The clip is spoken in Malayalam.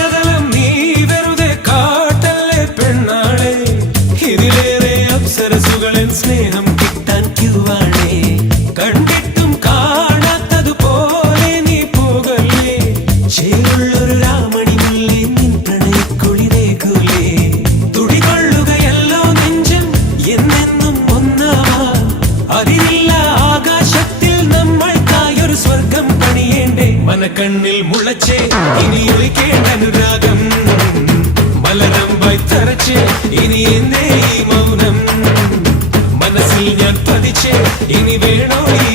അകലം നീ വെറുതെ കാട്ടല്ലേ പെണ്ണാളെ ഇതിലേറെ അപ്സരസുകളിൽ സ്നേഹം കിട്ടാൻ ക്യൂവാണേ കണ്ടിട്ടും കാണാത്തതുപോലെ നീ പോകല്ലേ ചേരുള്ളൊരു രാമണി മുല്ലേ നിൻ പ്രണയക്കുളിരേകൂലേ തുടികൊള്ളുകയല്ലോ നെഞ്ചം എന്നെന്നും ഒന്നാവാൻ അതിരില്ല ആകാശത്തിൽ നമ്മൾക്കായൊരു സ്വർഗം പണിയേണ്ടേ മനക്കണ്ണിൽ മുളച്ചേ ഇനി ഒളിക്കേണ്ട അനുരാഗം മലരമ്പായി തറച്ചേ ഇനി എന്തേ ഈ മൗനം മനസ്സിൽ ഞാൻ പതിച്ചേ ഇനി വേണോ ഈ